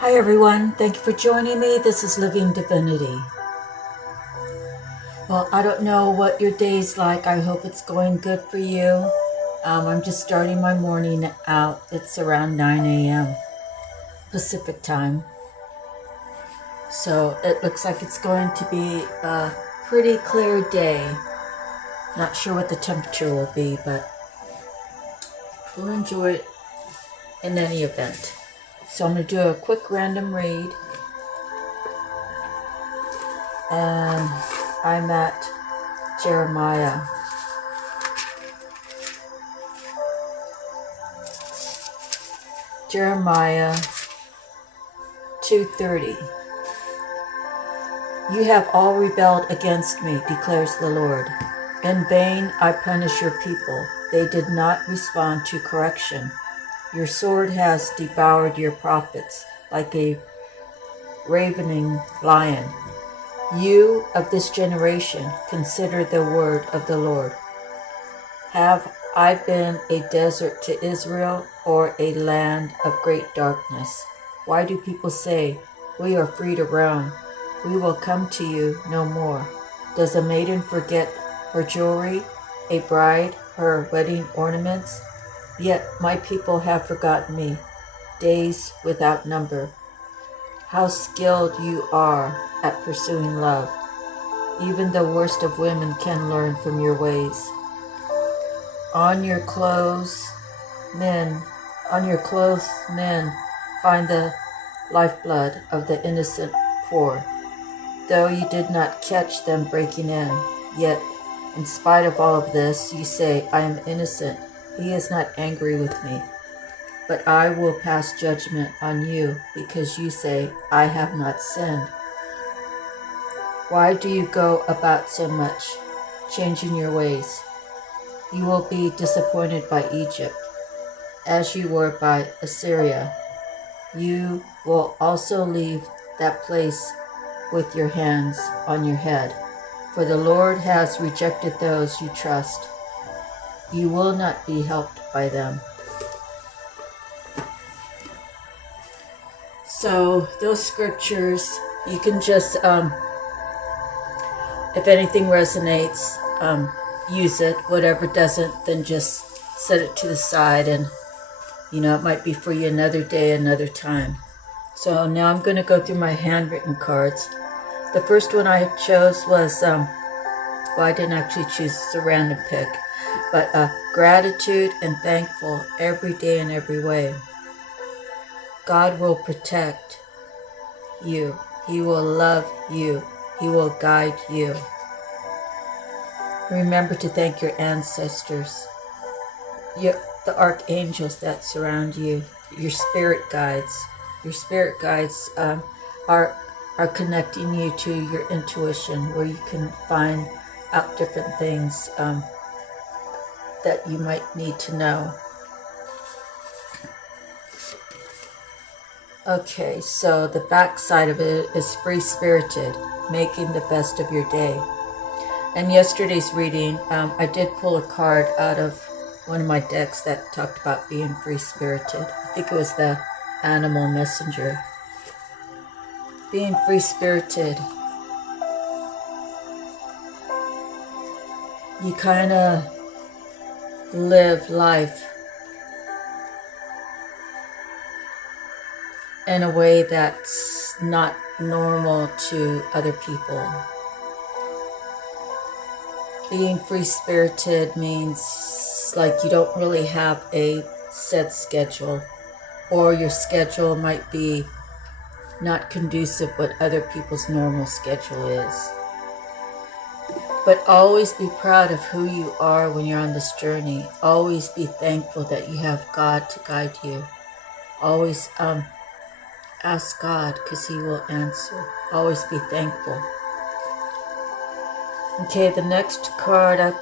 Hi everyone, thank you for joining me. This is Living Divinity. Well, I don't know what your day's like. I hope it's going good for you. I'm just starting my morning out. It's around 9 a.m. Pacific time. So it looks like it's going to be a pretty clear day. Not sure what the temperature will be, but we'll enjoy it in any event. So I'm going to do a quick random read. And I'm at Jeremiah. Jeremiah 2:30. You have all rebelled against me, declares the Lord. In vain I punish your people. They did not respond to correction. Your sword has devoured your prophets like a ravening lion. You of this generation, consider the word of the Lord. Have I been a desert to Israel, or a land of great darkness? Why do people say, we are free to roam? We will come to you no more. Does a maiden forget her jewelry, a bride her wedding ornaments? Yet my people have forgotten me, days without number. How skilled you are at pursuing love. Even the worst of women can learn from your ways. On your clothes, men find the lifeblood of the innocent poor. Though you did not catch them breaking in, yet in spite of all of this, you say, I am innocent. He is not angry with me. But I will pass judgment on you, because you say, I have not sinned. Why do you go about so much, changing your ways? You will be disappointed by Egypt, as you were by Assyria. You will also leave that place with your hands on your head, for the Lord has rejected those you trust. You will not be helped by them. So those scriptures, you can just, if anything resonates, use it. Whatever doesn't, then just set it to the side, and it might be for you another day, another time. So now I'm going to go through my handwritten cards. The first one I chose was, I didn't actually choose, it's a random pick, but gratitude and thankful every day in every way. God will protect you. He will love you. He will guide you. Remember to thank your ancestors, the archangels that surround you, your spirit guides. Your spirit guides are connecting you to your intuition, where you can find out different things that you might need to know. Okay, so the back side of it is free-spirited, making the best of your day. In yesterday's reading, I did pull a card out of one of my decks that talked about being free-spirited. I think it was the Animal Messenger. Being free-spirited, you kind of live life in a way that's not normal to other people. Being free-spirited means like you don't really have a set schedule, or your schedule might be not conducive with other people's normal schedule is. But always be proud of who you are when you're on this journey. Always be thankful that you have God to guide you. Always ask God, because He will answer. Always be thankful. Okay, the next card I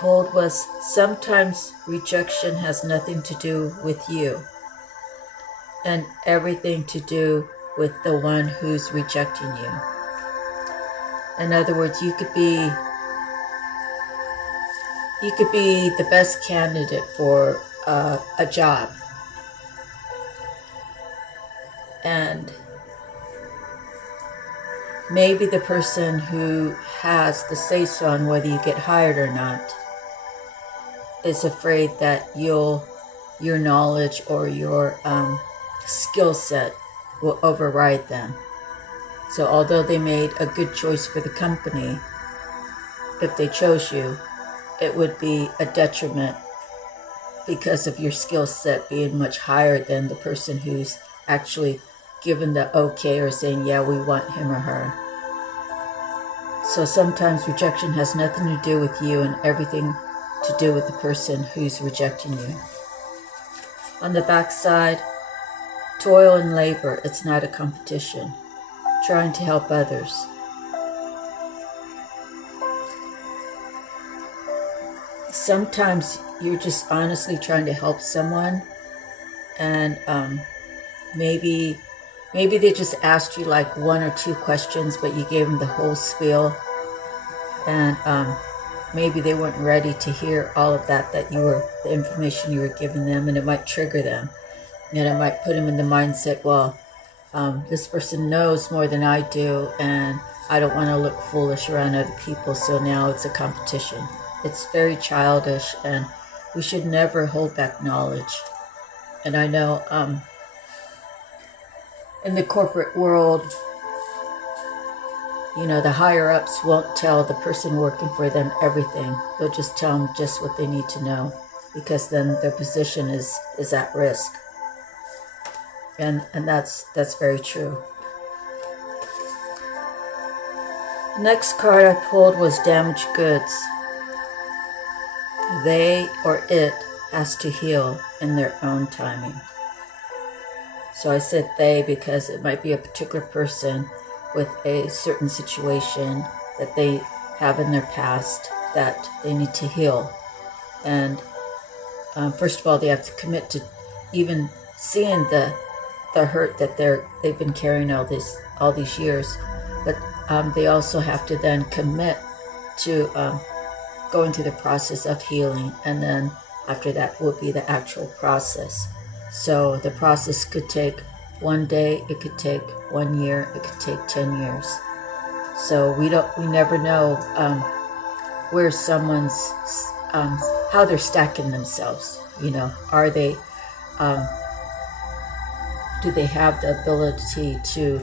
pulled was, sometimes rejection has nothing to do with you and everything to do with the one who's rejecting you. In other words, you could be the best candidate for a job, And maybe the person who has the say-so on whether you get hired or not is afraid that your knowledge or your skill set will override them. So although they made a good choice for the company, if they chose you, it would be a detriment because of your skill set being much higher than the person who's actually given the okay or saying, yeah, we want him or her. So sometimes rejection has nothing to do with you and everything to do with the person who's rejecting you. On the backside, toil and labor, it's not a competition. Trying to help others. Sometimes you're just honestly trying to help someone, and maybe they just asked you like 1 or 2 questions, but you gave them the whole spiel, and maybe they weren't ready to hear all of the information you were giving them, and it might trigger them, and it might put them in the mindset, well, this person knows more than I do, and I don't want to look foolish around other people, so now it's a competition. It's very childish, and we should never hold back knowledge. And I know in the corporate world, the higher-ups won't tell the person working for them everything. They'll just tell them just what they need to know, because then their position is at risk. And that's very true. The next card I pulled was damaged goods. They or it has to heal in their own timing. So I said they because it might be a particular person with a certain situation that they have in their past that they need to heal. And first of all, they have to commit to even seeing the hurt that they've been carrying all these years, but they also have to then commit to going through the process of healing, and then after that will be the actual process. So the process could take 1 day, it could take 1 year, it could take 10 years. So we never know where someone's how they're stacking themselves. Are they do they have the ability to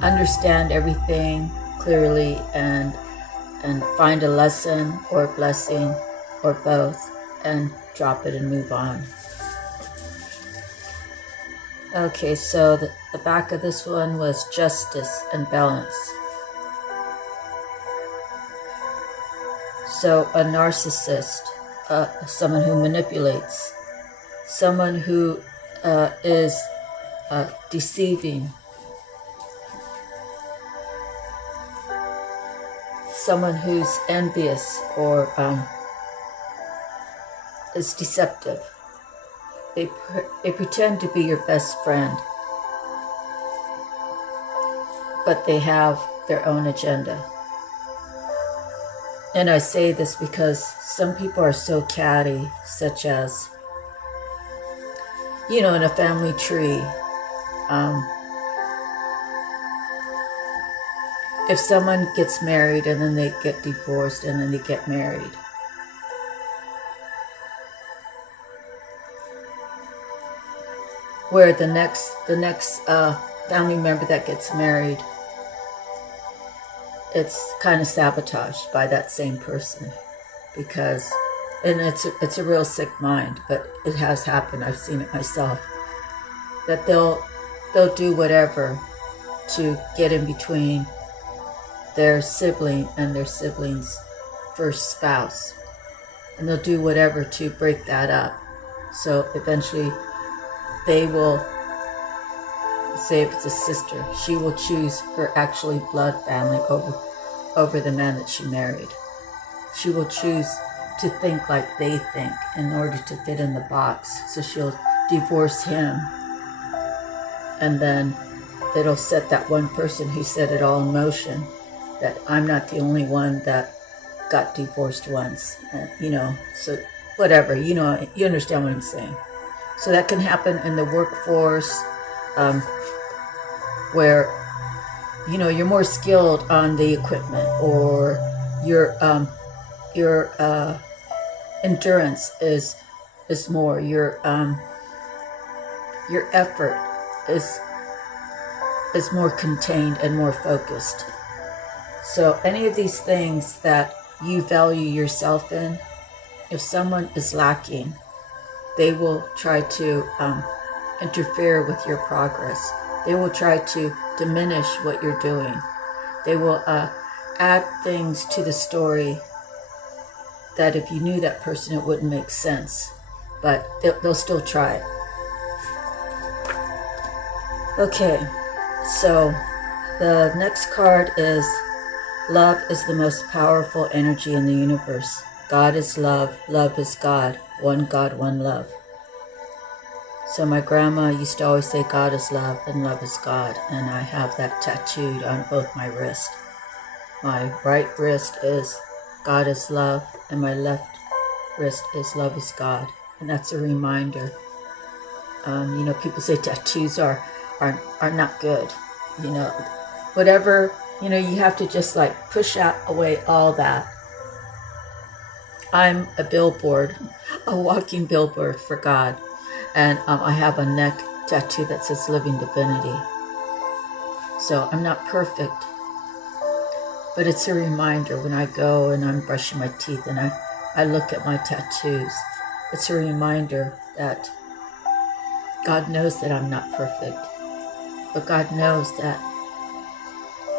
understand everything clearly and find a lesson or a blessing or both and drop it and move on? Okay, so the back of this one was justice and balance. So a narcissist, someone who manipulates, someone who is deceiving, someone who's envious or is deceptive. They pretend to be your best friend, but they have their own agenda. And I say this because some people are so catty, such as, in a family tree, if someone gets married and then they get divorced and then they get married, where the next family member that gets married, it's kind of sabotaged by that same person, because, and it's a real sick mind, but it has happened. I've seen it myself, that they'll do whatever to get in between their sibling and their sibling's first spouse, and they'll do whatever to break that up. So eventually they will say, if it's a sister, she will choose her actually blood family over the man that she married. She will choose to think like they think in order to fit in the box. So she'll divorce him, and then it'll set that one person who set it all in motion, that I'm not the only one that got divorced once, so whatever, you understand what I'm saying. So that can happen in the workforce, where, you're more skilled on the equipment, or your endurance is more, your effort is more contained and more focused. So any of these things that you value yourself in, if someone is lacking, they will try to interfere with your progress. They will try to diminish what you're doing. They will add things to the story that if you knew that person, it wouldn't make sense. But they'll still try it. Okay, so the next card is love is the most powerful energy in the universe. God is love. Love is God. One God, one love. So my grandma used to always say God is love and love is God. And I have that tattooed on both my wrists. My right wrist is God is love, and my left wrist is love is God. And that's a reminder. People say tattoos are not good. Whatever, you have to just like push away all that. I'm a billboard, a walking billboard for God. And I have a neck tattoo that says Living Divinity. So I'm not perfect, but it's a reminder when I go and I'm brushing my teeth and I look at my tattoos. It's a reminder that God knows that I'm not perfect, but God knows that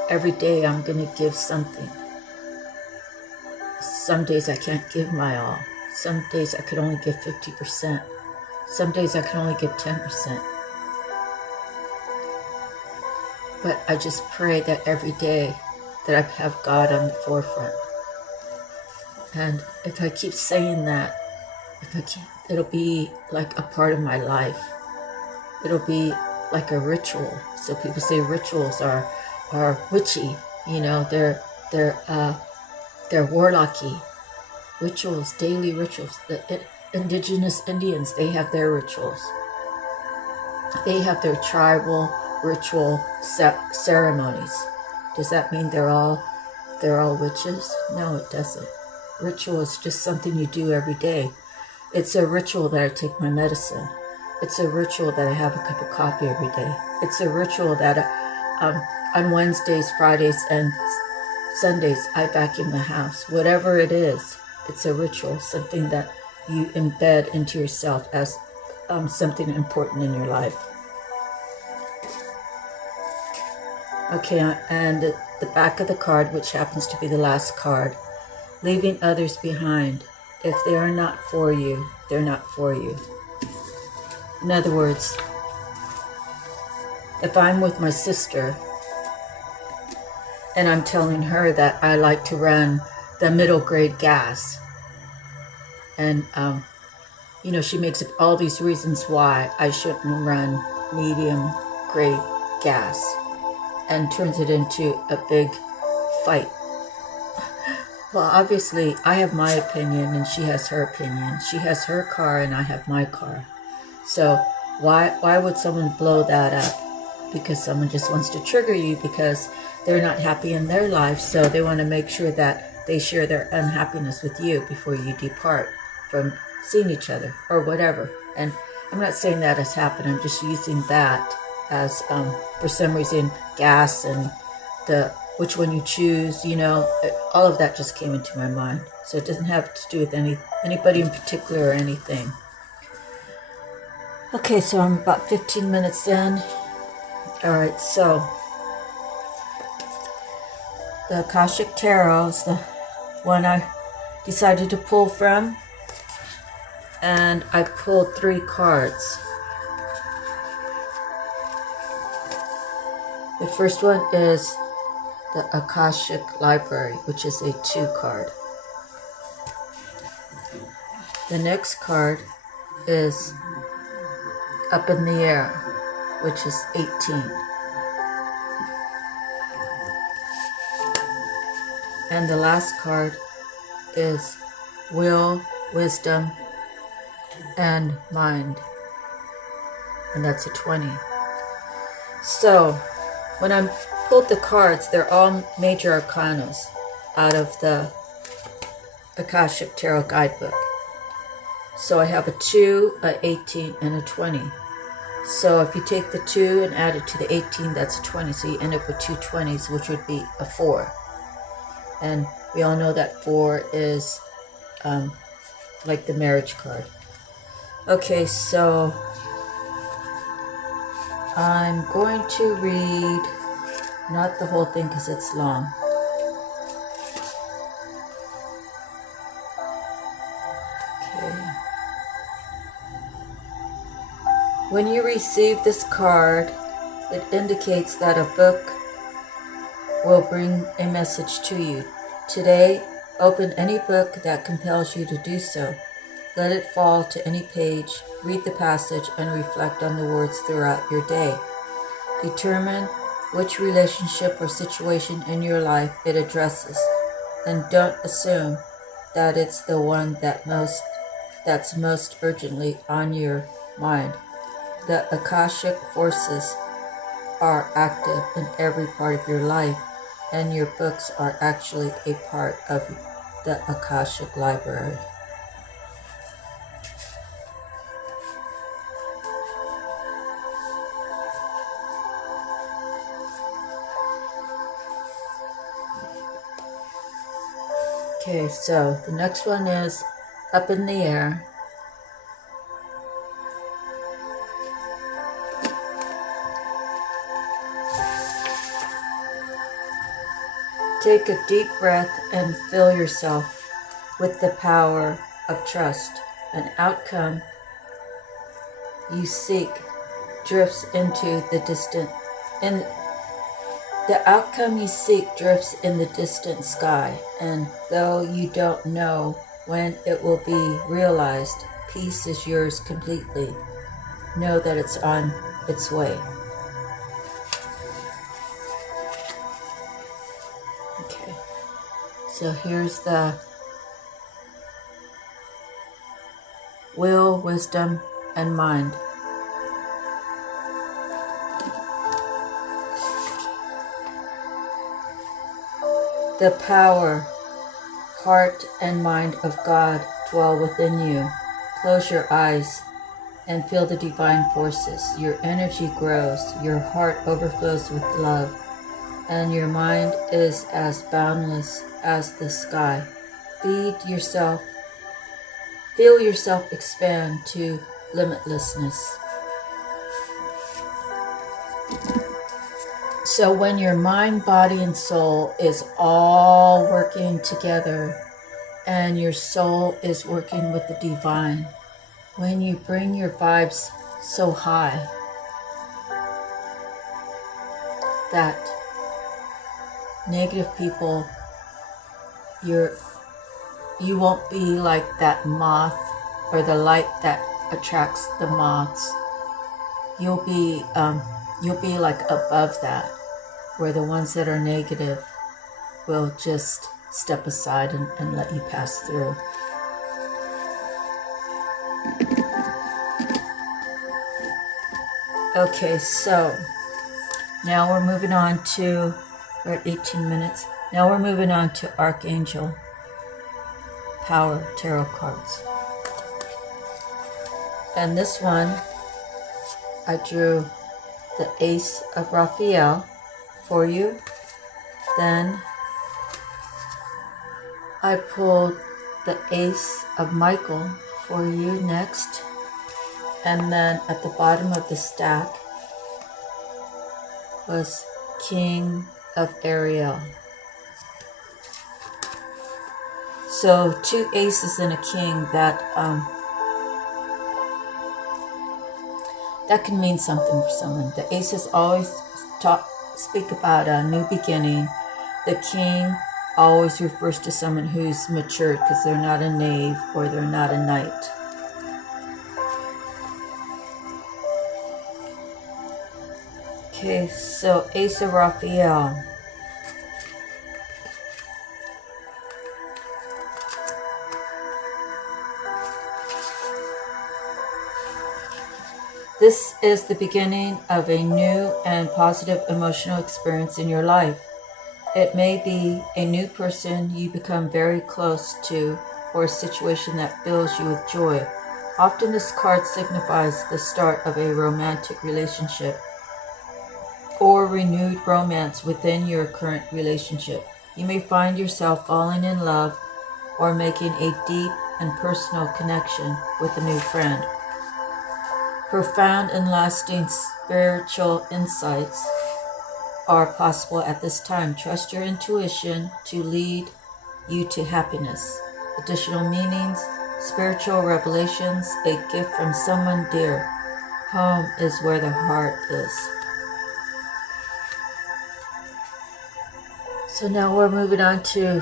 every day I'm going to give something. Some days I can't give my all. Some days I could only give 50%. Some days I can only give 10%. But I just pray that every day that I have God on the forefront. And if I keep saying that, it'll be like a part of my life. It'll be like a ritual. So people say rituals are witchy. They're warlocky. Rituals, daily rituals. The indigenous Indians, they have their rituals. They have their tribal ritual ceremonies. Does that mean they're all witches? No, it doesn't. Ritual is just something you do every day. It's a ritual that I take my medicine. It's a ritual that I have a cup of coffee every day. It's a ritual that on Wednesdays, Fridays, and Sundays, I vacuum the house. Whatever it is, it's a ritual, something that you embed into yourself as something important in your life. Okay, and the back of the card, which happens to be the last card, leaving others behind. If they are not for you, they're not for you. In other words, if I'm with my sister and I'm telling her that I like to run the middle grade gas, and she makes up all these reasons why I shouldn't run medium grade gas, and turns it into a big fight. Well, obviously, I have my opinion and she has her opinion. She has her car and I have my car. So why would someone blow that up? Because someone just wants to trigger you because they're not happy in their life, so they want to make sure that they share their unhappiness with you before you depart from seeing each other or whatever. And I'm not saying that has happened. I'm just using that as, for some reason, gas and which one you choose, all of that just came into my mind. So it doesn't have to do with anybody in particular or anything. Okay, so I'm about 15 minutes in. All right, so the Akashic Tarot is the one I decided to pull from, and I pulled 3 cards. The first one is the Akashic Library, which is a 2 card. The next card is Up in the Air, which is 18. And the last card is Will, Wisdom, and Mind, and that's a 20. So when I pulled the cards, they're all major arcanas out of the Akashic Tarot Guidebook. So I have a 2, a 18, and a 20. So if you take the 2 and add it to the 18, that's a 20. So you end up with 2 20s, which would be a 4. And we all know that 4 is like the marriage card. Okay, so I'm going to read, not the whole thing because it's long. Okay. When you receive this card, it indicates that a book will bring a message to you. Today, open any book that compels you to do so. Let it fall to any page, read the passage, and reflect on the words throughout your day. Determine which relationship or situation in your life it addresses, and don't assume that it's the one that's most urgently on your mind. The Akashic forces are active in every part of your life, and your books are actually a part of the Akashic library. Okay, so the next one is Up in the Air. Take a deep breath and fill yourself with the power of trust. An outcome you seek drifts into the distant the outcome you seek drifts in the distant sky, and though you don't know when it will be realized, peace is yours completely. Know that it's on its way. Okay, so here's the will, wisdom, and mind. The power, heart, and mind of God dwell within you. Close your eyes and feel the divine forces. Your energy grows, your heart overflows with love, and your mind is as boundless as the sky. Feel yourself expand to limitlessness. So when your mind, body, and soul is all working together, and your soul is working with the divine, when you bring your vibes so high that negative people, you won't be like that moth or the light that attracts the moths. You'll be like above that, where the ones that are negative will just step aside and let you pass through. Okay, so now we're moving on to, we're at 18 minutes. Now we're moving on to Archangel Power Tarot cards. And this one, I drew the Ace of Raphael for you. Then I pulled the Ace of Michael for you next. And then at the bottom of the stack was King of Ariel. So 2 aces and a king, that can mean something for someone. The aces always speak about a new beginning. The king always refers to someone who's matured because they're not a knave or they're not a knight. Okay, so Ace of Raphael. This is the beginning of a new and positive emotional experience in your life. It may be a new person you become very close to, or a situation that fills you with joy. Often this card signifies the start of a romantic relationship or renewed romance within your current relationship. You may find yourself falling in love or making a deep and personal connection with a new friend. Profound and lasting spiritual insights are possible at this time. Trust your intuition to lead you to happiness. Additional meanings, spiritual revelations, a gift from someone dear. Home is where the heart is. So now we're moving on to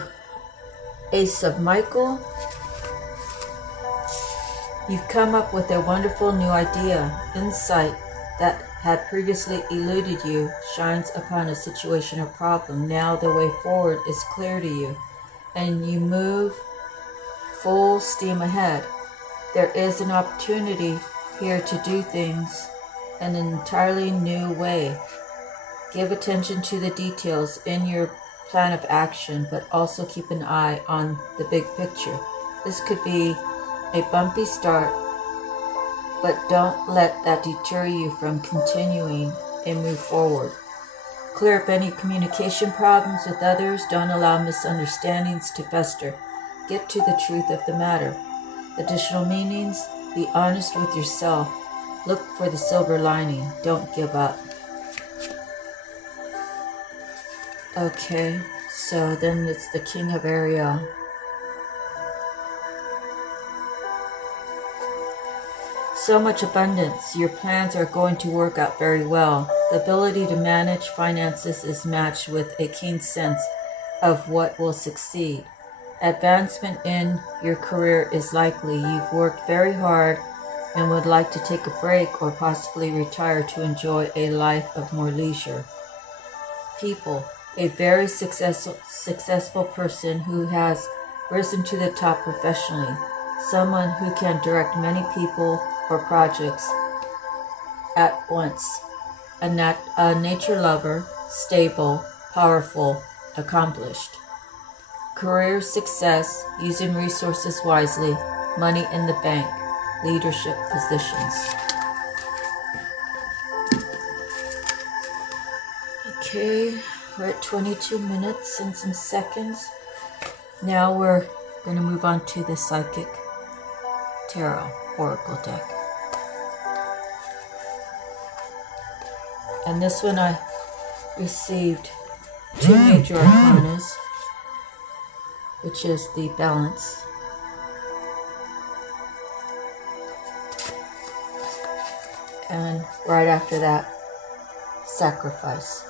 Ace of Michael. You've come up with a wonderful new idea. Insight that had previously eluded you shines upon a situation or problem. Now the way forward is clear to you, and you move full steam ahead. There is an opportunity here to do things in an entirely new way. Give attention to the details in your plan of action, but also keep an eye on the big picture. This could be a bumpy start, but don't let that deter you from continuing and move forward. Clear up any communication problems with others. Don't allow misunderstandings to fester. Get to the truth of the matter. Additional meanings, be honest with yourself. Look for the silver lining. Don't give up. Okay, so then it's the King of Ariel. So much abundance. Your plans are going to work out very well. The ability to manage finances is matched with a keen sense of what will succeed. Advancement in your career is likely. You've worked very hard and would like to take a break or possibly retire to enjoy a life of more leisure. People. A very successful person who has risen to the top professionally. Someone who can direct many people or projects at once. A nature lover, stable, powerful, accomplished. Career success, using resources wisely, money in the bank, leadership positions. Okay, we're at 22 minutes and some seconds. Now we're going to move on to the Psychic Tarot Oracle deck. And this one I received 2 major arcanas, which is the Balance, and right after that, Sacrifice.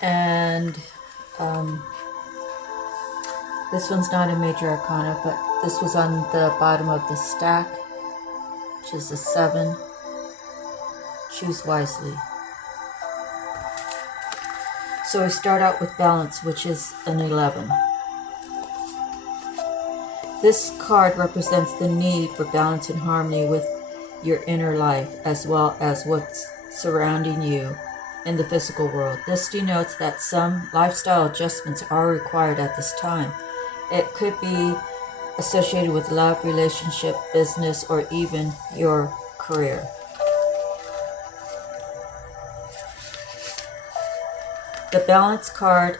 And this one's not a major arcana, but this was on the bottom of the stack, which is a 7. Choose wisely. So we start out with Balance, which is an 11. This card represents the need for balance and harmony with your inner life, as well as what's surrounding you in the physical world. This denotes that some lifestyle adjustments are required at this time. It could be associated with love, relationship, business, or even your career. The Balance card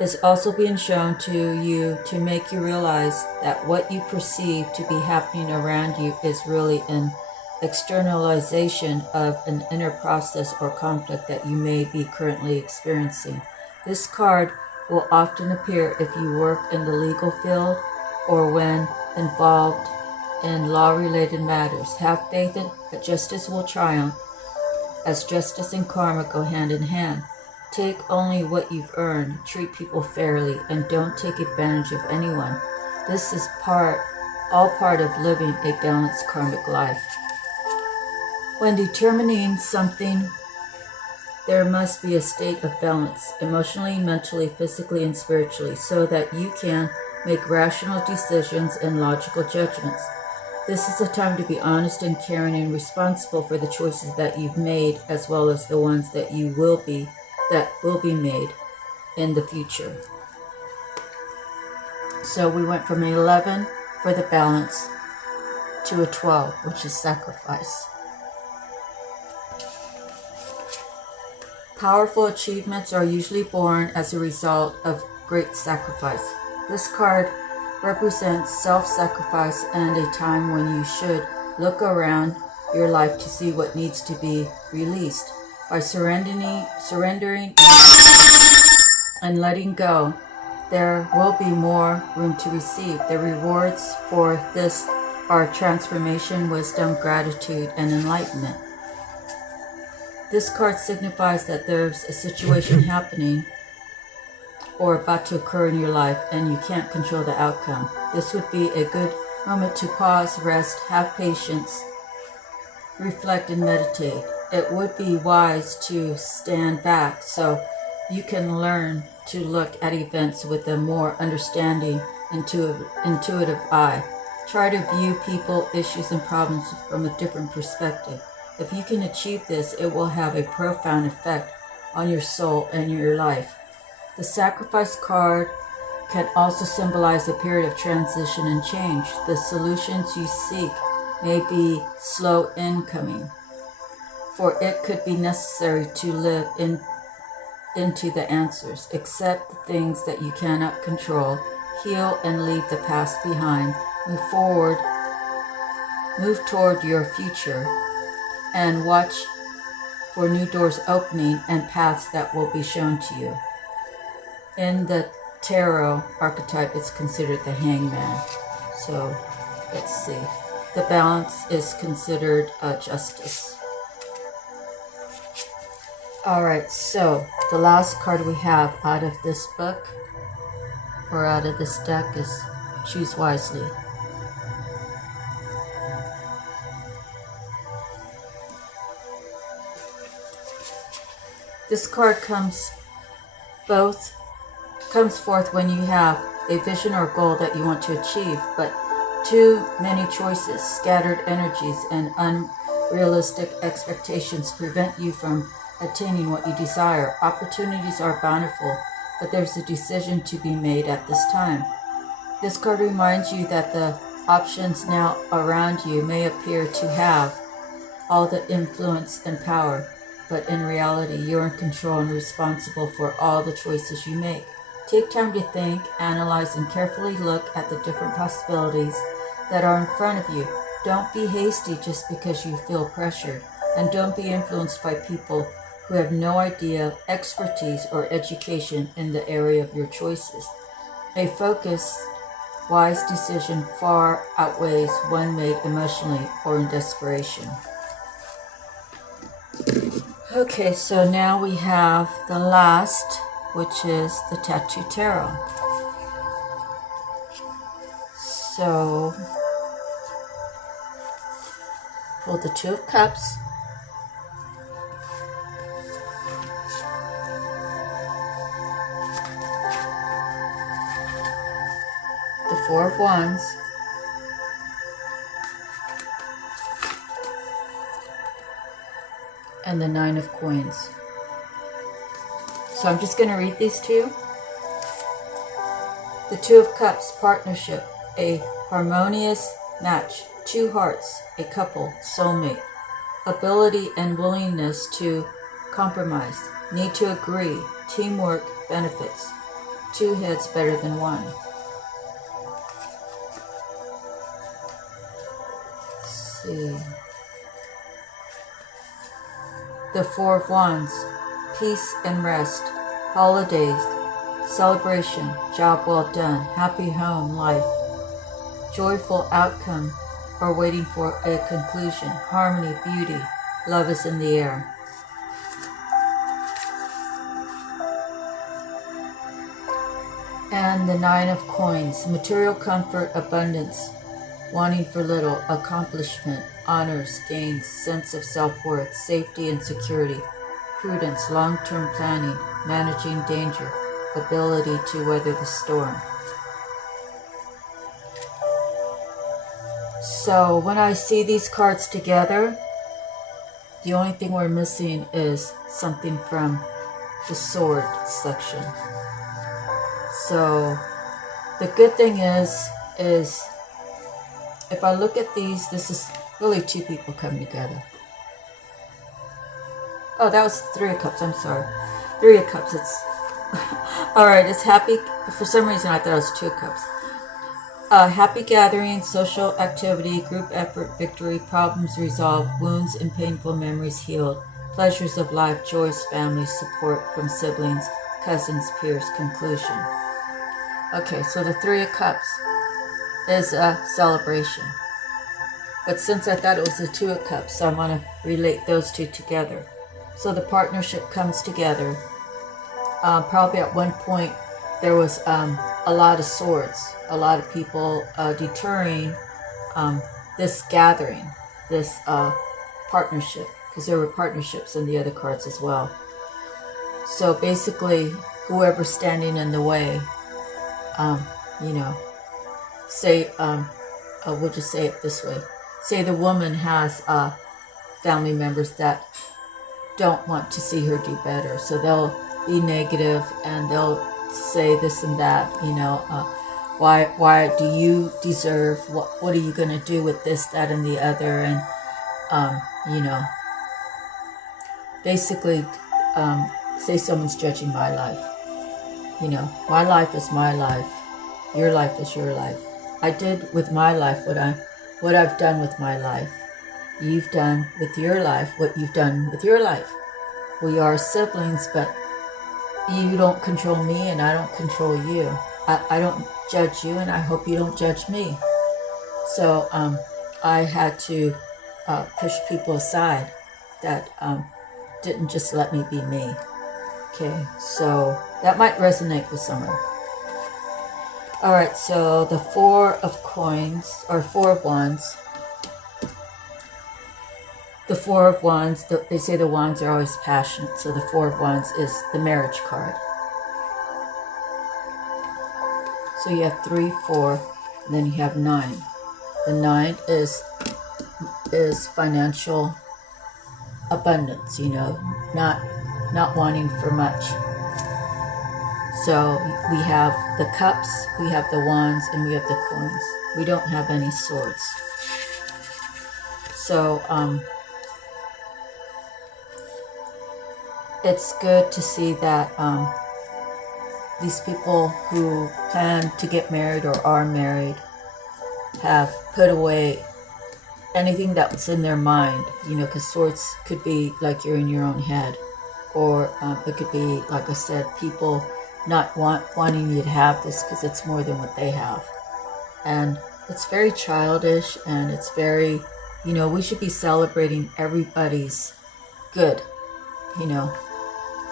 is also being shown to you to make you realize that what you perceive to be happening around you is really an externalization of an inner process or conflict that you may be currently experiencing. This card will often appear if you work in the legal field or when involved in law-related matters. Have faith that justice will triumph, as justice and karma go hand in hand. Take only what you've earned, treat people fairly, and don't take advantage of anyone. This is all part of living a balanced karmic life. When determining something, there must be a state of balance, emotionally, mentally, physically, and spiritually, so that you can make rational decisions and logical judgments. This is a time to be honest and caring and responsible for the choices that you've made, as well as the ones that will be made in the future. So we went from an 11 for the balance to a 12, which is sacrifice. Powerful achievements are usually born as a result of great sacrifice. This card represents self-sacrifice and a time when you should look around your life to see what needs to be released. By surrendering and letting go, there will be more room to receive. The rewards for this are transformation, wisdom, gratitude, and enlightenment. This card signifies that there's a situation happening or about to occur in your life and you can't control the outcome. This would be a good moment to pause, rest, have patience, reflect, and meditate. It would be wise to stand back so you can learn to look at events with a more understanding, intuitive eye. Try to view people, issues, and problems from a different perspective. If you can achieve this, it will have a profound effect on your soul and your life. The sacrifice card can also symbolize a period of transition and change. The solutions you seek may be slow in coming, for it could be necessary to live into the answers. Accept the things that you cannot control, heal and leave the past behind, move toward your future, and watch for new doors opening and paths that will be shown to you. In the tarot archetype, it's considered the hangman. So let's see. The balance is considered justice. Alright, so the last card we have out of this book or out of this deck is Choose Wisely. This card comes forth when you have a vision or goal that you want to achieve, but too many choices, scattered energies, and unrealistic expectations prevent you from attaining what you desire. Opportunities are bountiful, but there's a decision to be made at this time. This card reminds you that the options now around you may appear to have all the influence and power, but in reality, you're in control and responsible for all the choices you make. Take time to think, analyze, and carefully look at the different possibilities that are in front of you. Don't be hasty just because you feel pressured, and don't be influenced by people who have no idea, expertise, or education in the area of your choices. A focused, wise decision far outweighs one made emotionally or in desperation. Okay, so now we have the last, which is the Tattoo Tarot. So, pull the Two of Cups, the Four of Wands, and the Nine of Coins. So I'm just going to read these to you. The Two of Cups, partnership, a harmonious match, two hearts, a couple, soulmate, ability and willingness to compromise, need to agree, teamwork, benefits, two heads better than one. Let's see. The Four of Wands, peace and rest, holidays, celebration, job well done, happy home life, joyful outcome, or waiting for a conclusion, harmony, beauty, love is in the air. And the Nine of Coins, material comfort, abundance, wanting for little, accomplishment, honors, gains, sense of self-worth, safety and security, prudence, long-term planning, managing danger, ability to weather the storm. So when I see these cards together, the only thing we're missing is something from the sword section. So the good thing is if I look at these, this is really two people coming together. Oh, that was Three of Cups. I'm sorry. Three of Cups. It's all right. It's happy. For some reason, I thought it was Two of Cups. Happy gathering, social activity, group effort, victory, problems resolved, wounds and painful memories healed, pleasures of life, joys, family, support from siblings, cousins, peers, conclusion. Okay, so the Three of Cups is a celebration. But since I thought it was the Two of Cups, so I want to relate those two together. So the partnership comes together. Probably at one point there was a lot of swords, a lot of people deterring this gathering, this partnership, because there were partnerships in the other cards as well. So basically, whoever's standing in the way, you know, say, we'll just say it this way. Say the woman has family members that don't want to see her do better, so they'll be negative and they'll say this and that, you know, why do you deserve, what are you going to do with this, that, and the other, and you know, basically say someone's judging my life. You know, my life is my life, your life is your life. I did with my life what I've done with my life. You've done with your life what you've done with your life. We are siblings, but you don't control me and I don't control you. I don't judge you and I hope you don't judge me. So I had to push people aside that didn't just let me be me. Okay, so that might resonate with someone. Alright, so the Four of Coins, or Four of Wands. The Four of Wands, they say the wands are always passionate, so the Four of Wands is the marriage card. So you have 3, 4, and then you have 9. The 9 is financial abundance, you know, not wanting for much. So we have the cups, we have the wands, and we have the coins. We don't have any swords. So it's good to see that these people who plan to get married or are married have put away anything that was in their mind, you know, because swords could be like you're in your own head, or it could be, like I said, people not wanting you to have this because it's more than what they have. And it's very childish, and it's very, you know, we should be celebrating everybody's good, you know,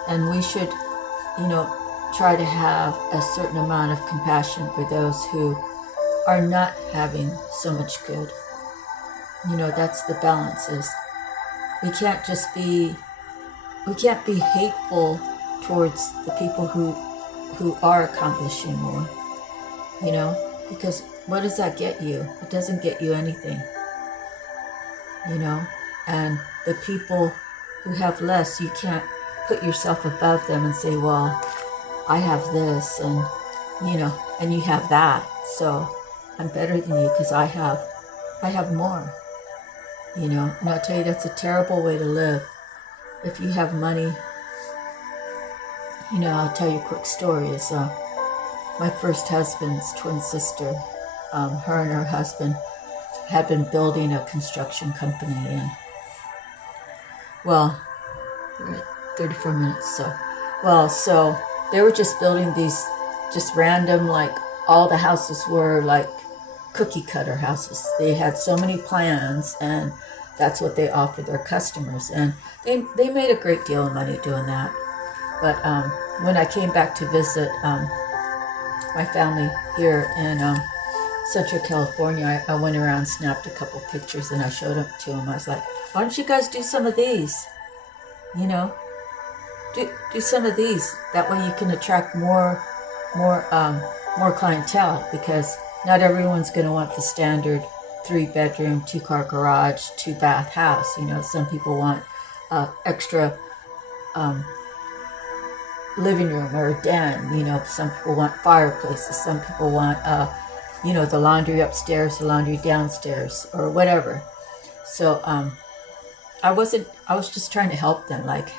and we should, you know, try to have a certain amount of compassion for those who are not having so much good. You know, that's the balance. Is we can't be hateful towards the people who are accomplishing more, you know, because what does that get you? It doesn't get you anything, you know. And the people who have less, you can't put yourself above them and say, well, I have this, and you know, and you have that, so I'm better than you because I have more, you know. And I'll tell you, that's a terrible way to live. If you have money, you know, I'll tell you a quick story. Is my first husband's twin sister, her and her husband had been building a construction company, and well, we're at 34 minutes, so they were just building these just random, like, all the houses were like cookie cutter houses. They had so many plans, and that's what they offered their customers, and they made a great deal of money doing that. But when I came back to visit my family here in Central California, I went around, snapped a couple pictures, and I showed them to them. I was like, why don't you guys do some of these? You know, do some of these. That way you can attract more clientele, because not everyone's going to want the standard 3-bedroom, 2-car garage, 2-bath house. You know, some people want extra living room or a den. You know, some people want fireplaces. Some people want, you know, the laundry upstairs, the laundry downstairs, or whatever. So I was just trying to help them, like,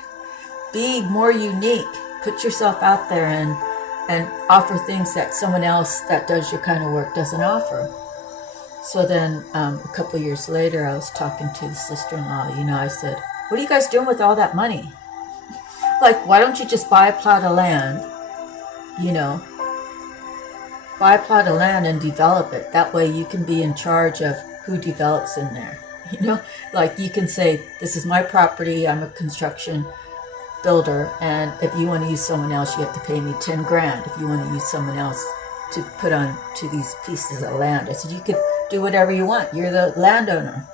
be more unique, put yourself out there and offer things that someone else that does your kind of work doesn't offer. So then a couple of years later, I was talking to the sister-in-law. You know, I said, what are you guys doing with all that money? Like, why don't you just buy a plot of land, you know, buy a plot of land and develop it. That way you can be in charge of who develops in there. You know, like you can say, this is my property, I'm a construction builder, and if you want to use someone else, you have to pay me 10 grand. If you want to use someone else to put on to these pieces of land. I said, you could do whatever you want. You're the landowner.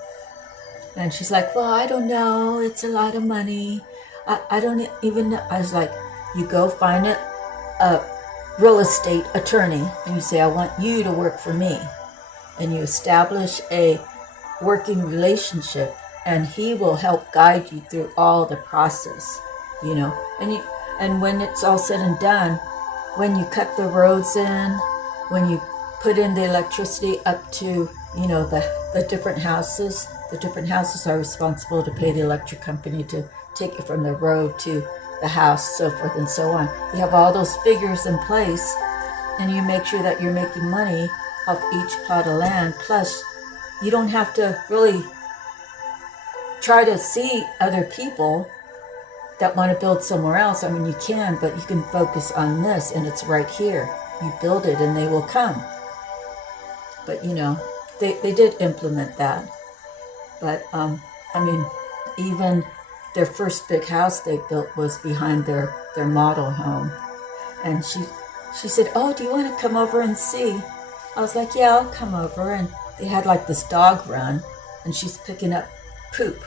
And she's like, well, I don't know. It's a lot of money. I don't even know. I was like, you go find a real estate attorney and you say, I want you to work for me. And you establish a working relationship, and he will help guide you through all the process, you know. And when it's all said and done, when you cut the roads in, when you put in the electricity up to, you know, the different houses are responsible to pay the electric company to take it from the road to the house, so forth and so on. You have all those figures in place, and you make sure that you're making money off each plot of land. Plus, you don't have to really try to see other people that want to build somewhere else. I mean, you can, but you can focus on this, and it's right here. You build it, and they will come. But, you know, they did implement that. But, I mean, even their first big house they built was behind their model home. And she said, oh, do you want to come over and see? I was like, yeah, I'll come over. And they had like this dog run, and she's picking up poop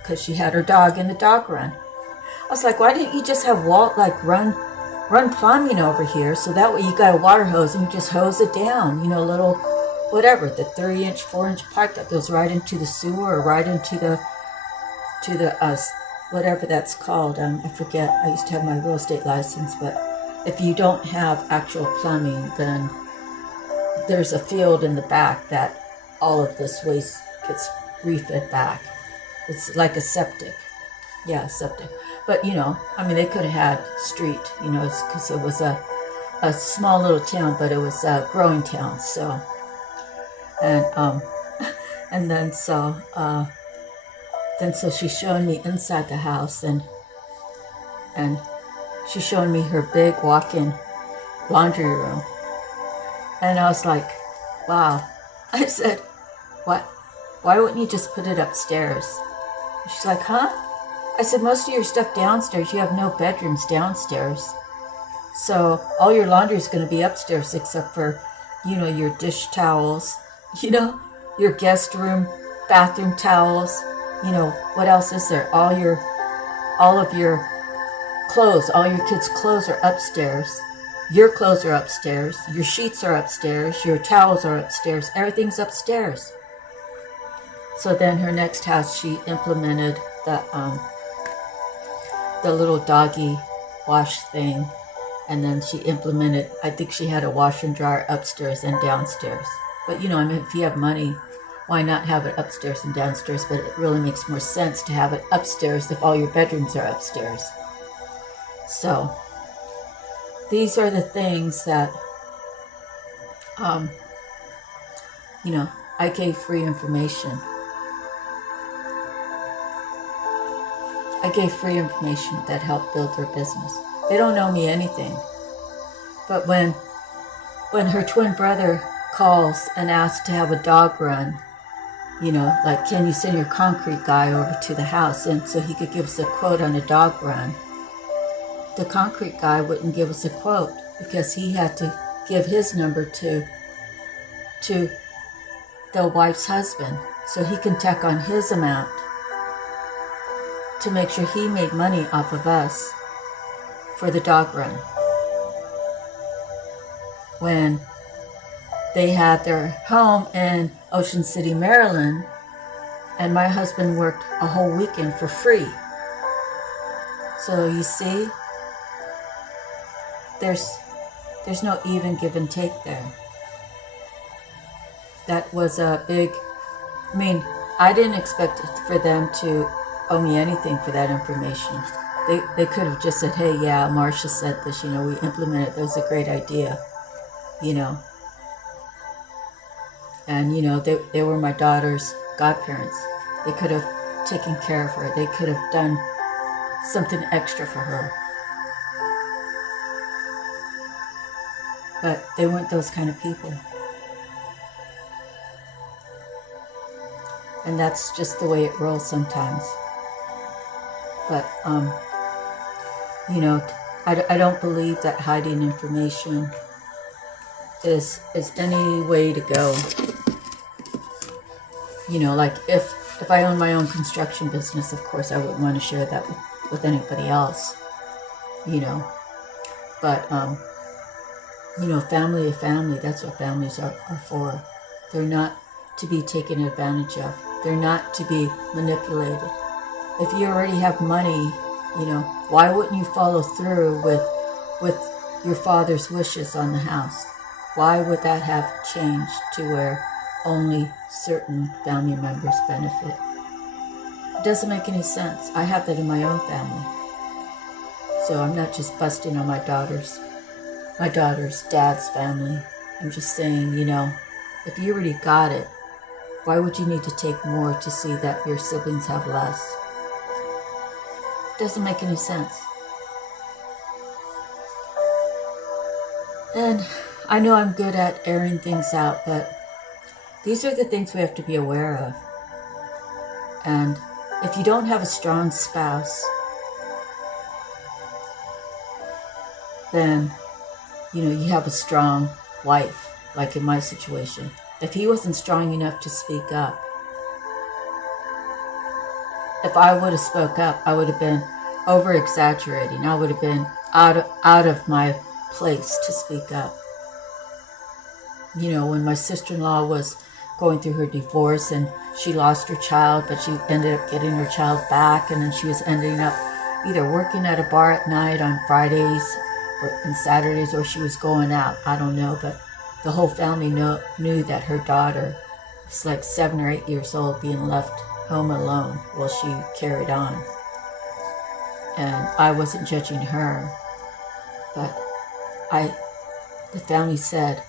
because she had her dog in the dog run. I was like, why didn't you just have Walt like run plumbing over here, so that way you got a water hose and you just hose it down, you know, little whatever, the 3-inch, 4-inch pipe that goes right into the sewer or right into the whatever that's called. I forget. I used to have my real estate license, but if you don't have actual plumbing, then there's a field in the back that all of this waste gets refed back. It's like a septic. Yeah, septic. But, you know, I mean, they could have had street, you know, because it was a small little town, but it was a growing town. So, and then so she's showing me inside the house, and she's showing me her big walk-in laundry room. And I was like, wow. I said, what? Why wouldn't you just put it upstairs? She's like, huh? I said, most of your stuff downstairs, you have no bedrooms downstairs. So all your laundry is going to be upstairs except for, you know, your dish towels, you know, your guest room, bathroom towels, you know, what else is there? All of your clothes, all your kids' clothes are upstairs. Your clothes are upstairs. Your sheets are upstairs. Your towels are upstairs. Everything's upstairs. So then her next house, she implemented the little doggy wash thing. And then she implemented, I think she had a washer and dryer upstairs and downstairs. But, you know, I mean, if you have money, why not have it upstairs and downstairs? But it really makes more sense to have it upstairs if all your bedrooms are upstairs. So these are the things that, you know, I gave free information. I gave free information that helped build their business. They don't know me anything. But when her twin brother calls and asks to have a dog run, you know, like, can you send your concrete guy over to the house and so he could give us a quote on a dog run? The concrete guy wouldn't give us a quote because he had to give his number to the wife's husband so he can tack on his amount to make sure he made money off of us for the dog run. When they had their home in Ocean City, Maryland, and my husband worked a whole weekend for free. So you see, there's no even give and take there. That was a big, I mean, I didn't expect for them to owe me anything for that information. They could have just said, hey, yeah, Marcia said this, we implemented, that was a great idea, And, they were my daughter's godparents. They could have taken care of her. They could have done something extra for her. But they weren't those kind of people. And that's just the way it rolls sometimes. But, I don't believe that hiding information is any way to go. Like if I own my own construction business, of course I wouldn't want to share that with anybody else, But, family to family, that's what families are for. They're not to be taken advantage of. They're not to be manipulated. If you already have money, why wouldn't you follow through with your father's wishes on the house? Why would that have changed to where only certain family members benefit? It doesn't make any sense. I have that in my own family. So I'm not just busting on my daughter's dad's family. I'm just saying, if you already got it, why would you need to take more to see that your siblings have less? It doesn't make any sense. And I know I'm good at airing things out, but these are the things we have to be aware of. And if you don't have a strong spouse, then, you have a strong wife, like in my situation. If he wasn't strong enough to speak up, if I would have spoke up, I would have been over-exaggerating. I would have been out of my place to speak up. When my sister-in-law was going through her divorce and she lost her child, but she ended up getting her child back, and then she was ending up either working at a bar at night on Fridays and Saturdays, or she was going out. I don't know, but the whole family knew that her daughter was like 7 or 8 years old, being left home alone while she carried on. And I wasn't judging her, but the family said,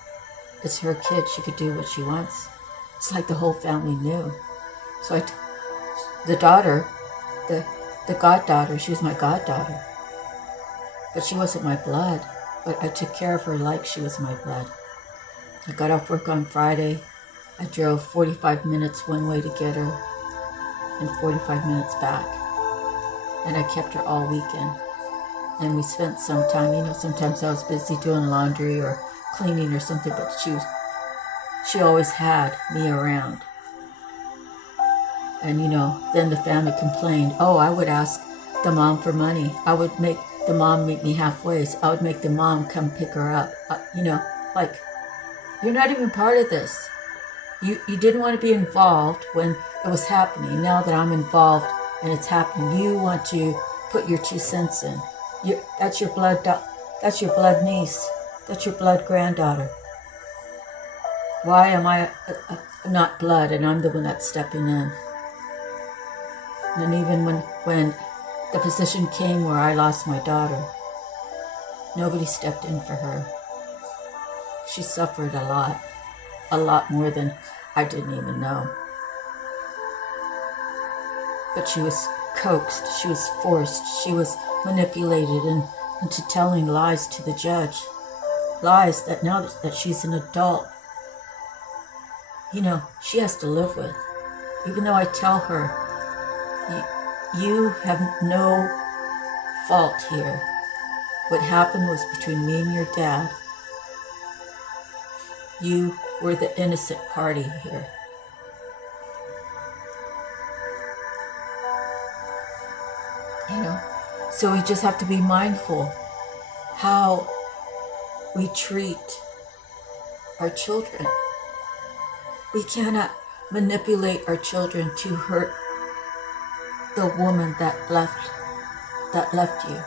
it's her kid, she could do what she wants. It's like the whole family knew. So the daughter, the goddaughter, she was my goddaughter. But she wasn't my blood. But I took care of her like she was my blood. I got off work on Friday. I drove 45 minutes one way to get her and 45 minutes back. And I kept her all weekend. And we spent some time, sometimes I was busy doing laundry or cleaning or something, but she always had me around. And, then the family complained, I would ask the mom for money. I would make the mom meet me halfway. So I would make the mom come pick her up. Like, you're not even part of this. You didn't want to be involved when it was happening. Now that I'm involved and it's happening, you want to put your 2 cents in. That's your blood niece. That's your blood granddaughter. Why am I not blood and I'm the one that's stepping in? And even when the position came where I lost my daughter, nobody stepped in for her. She suffered a lot more than I didn't even know. But she was coaxed, she was forced, she was manipulated into telling lies to the judge. Lies that now that she's an adult, she has to live with. Even though I tell her, you have no fault here. What happened was between me and your dad. You were the innocent party here. So we just have to be mindful how we treat our children. We cannot manipulate our children to hurt the woman that left you.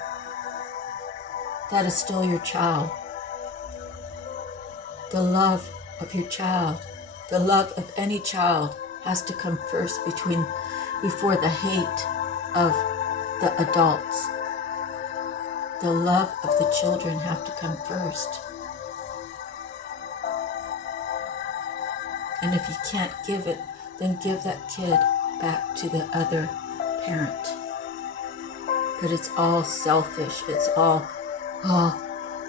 That is still your child. The love of your child, the love of any child has to come first before the hate of the adults. The love of the children have to come first. And if you can't give it, then give that kid back to the other parent. But it's all selfish. It's all,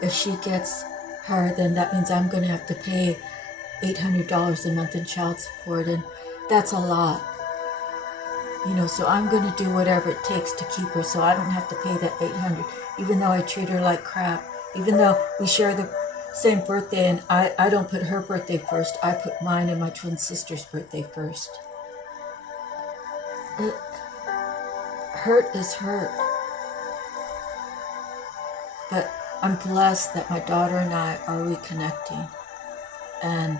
if she gets her, then that means I'm going to have to pay $800 a month in child support, and that's a lot. So I'm going to do whatever it takes to keep her so I don't have to pay that $800, even though I treat her like crap, even though we share the same birthday, and I don't put her birthday first. I put mine and my twin sister's birthday first. Hurt is hurt. But I'm blessed that my daughter and I are reconnecting. And,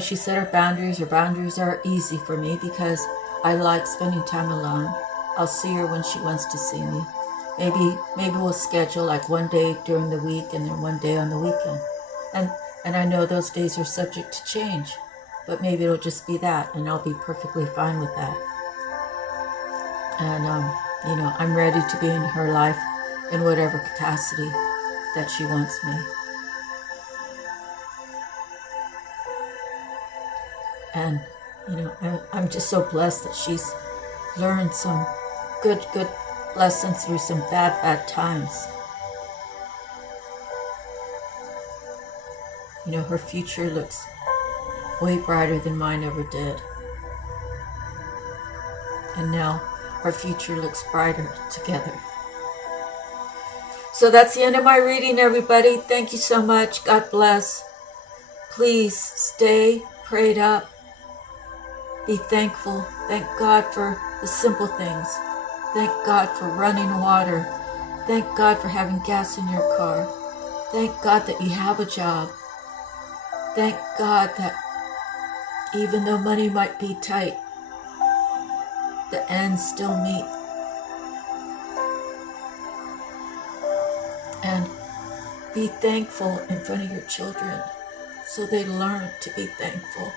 she set her boundaries. Her boundaries are easy for me because I like spending time alone. I'll see her when she wants to see me. Maybe we'll schedule like one day during the week and then one day on the weekend. And I know those days are subject to change, but maybe it'll just be that, and I'll be perfectly fine with that. And, I'm ready to be in her life in whatever capacity that she wants me. And, I'm just so blessed that she's learned some good lessons through some bad times. Her future looks way brighter than mine ever did. And now our future looks brighter together. So that's the end of my reading, everybody. Thank you so much. God bless. Please stay prayed up. Be thankful. Thank God for the simple things. Thank God for running water. Thank God for having gas in your car. Thank God that you have a job. Thank God that even though money might be tight, the ends still meet. And be thankful in front of your children so they learn to be thankful.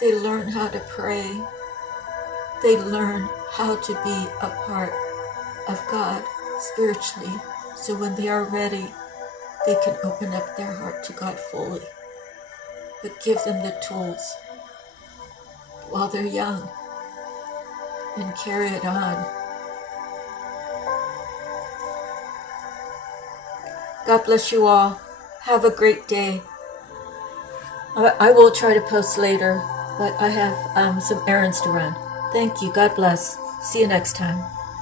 They learn how to pray. They learn how to be a part of God spiritually, so when they are ready, they can open up their heart to God fully. But give them the tools while they're young and carry it on. God bless you all. Have a great day. I will try to post later, but I have some errands to run. Thank you. God bless. See you next time.